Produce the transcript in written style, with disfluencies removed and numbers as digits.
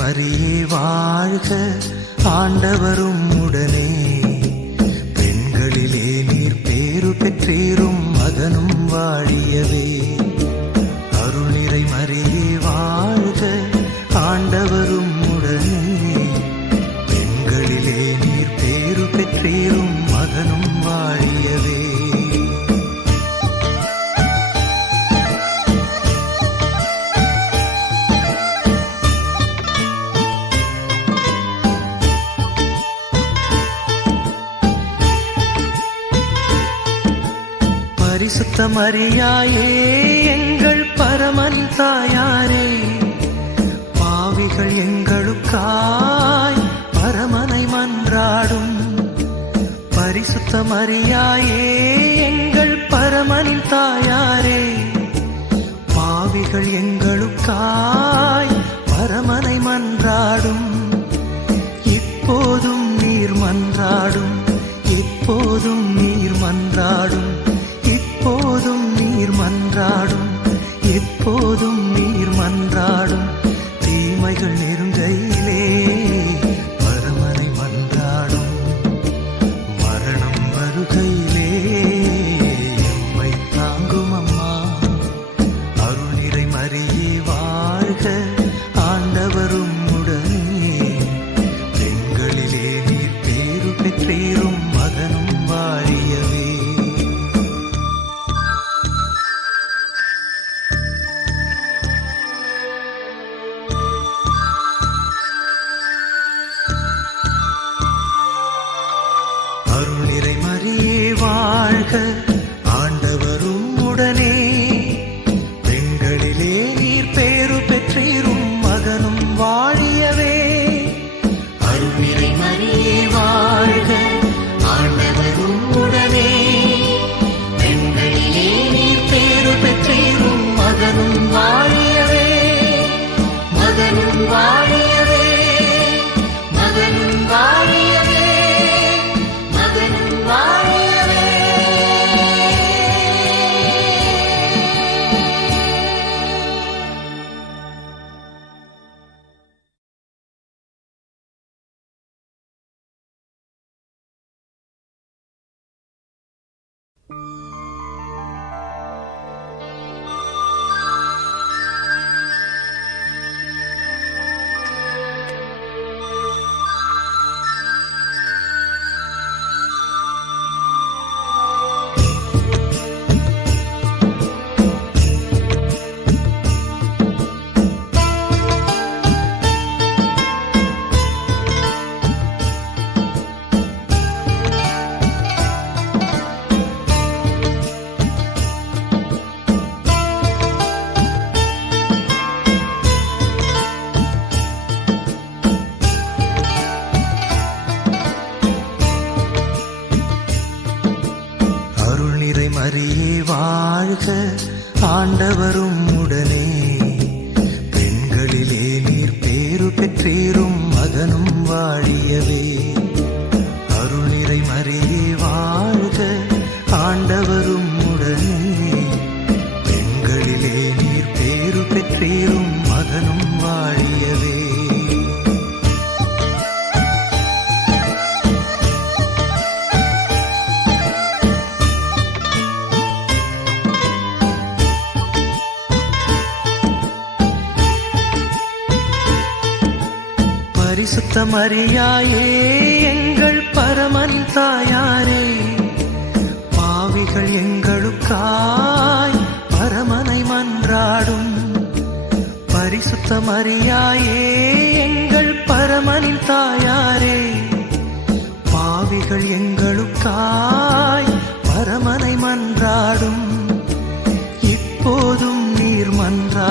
மரியே வாழ்க, ஆண்டவரும் உடனே. பெண்களிலே நீர் பேறு பெற்றீரும், மகனும் வாழியவே. அருள் நிறை மரியே வாழ்க, ஆண்டவரும் உடனே. பெண்களிலே நீர் பேறு பெற்றீரும், மகனும் வாழியவே. பரிசுத்த மரியாயே எங்கள் பரமன் தாயாரே, பாவிகள் எங்களுக்காய் பரமனை மன்றாடும். பரிசுத்த மரியாயே எங்கள் பரமனின் தாயாரே, பாவிகள் எங்களுக்காய் பரமனை மன்றாடும். இப்போதும் நீர் மன்றாடும், எப்போதும் நீர் மன்றாடும். எப்போதும் நீர் மன்றாடும், எப்போதும் நீர் மன்றாடும். தீமைகள் நெருங்கையிலே பரமனை மன்றாடும். மரணம் வருகையிலே எம்மை தாங்கும் அம்மா. அருள் நிறை மரியே வாழ்க, ஆண்டவரும் உடனே. பெண்களிலே நீர் பேறு பெற்றீரும், மகனும் வாழியவே. அருள் நிறை மரியே வாழ்க, ஆண்டவரும் உடனே. பெண்களிலே நீர் பேறு பெற்றீரும், மகனும் வாழியவே. அருள் நிறை மரியே வாழ்க, ஆண்டவரும் உடனே. பெண்களிலே நீர் பேறு பெற்றீரும், மகனும் வாழியவே. மகனும் வாழியவே, மகனும் வாழியவே. மரியே வாழ்க, ஆண்டவரும் உடனே. பெண்களிலே நீர் பேறு பெற்றீரும், மகனும் வாழியவே. அருள் நிறை மரியே வாழ்க, ஆண்டவரும் உடனே. பெண்களிலே நீர் பேறு பெற்றீரும், மகனும் வாழியவே. பரிசுத்த மரியாயே எங்கள் பரமன் தாயாரே, பாவிகள் எங்களுக்காய் பரமனை மன்றாடும். பரிசுத்த மரியாயே எங்கள் பரமனின் தாயாரே, பாவிகள் எங்களுக்காய் பரமனை மன்றாடும். இப்போதும் நீர் மன்றாடும்.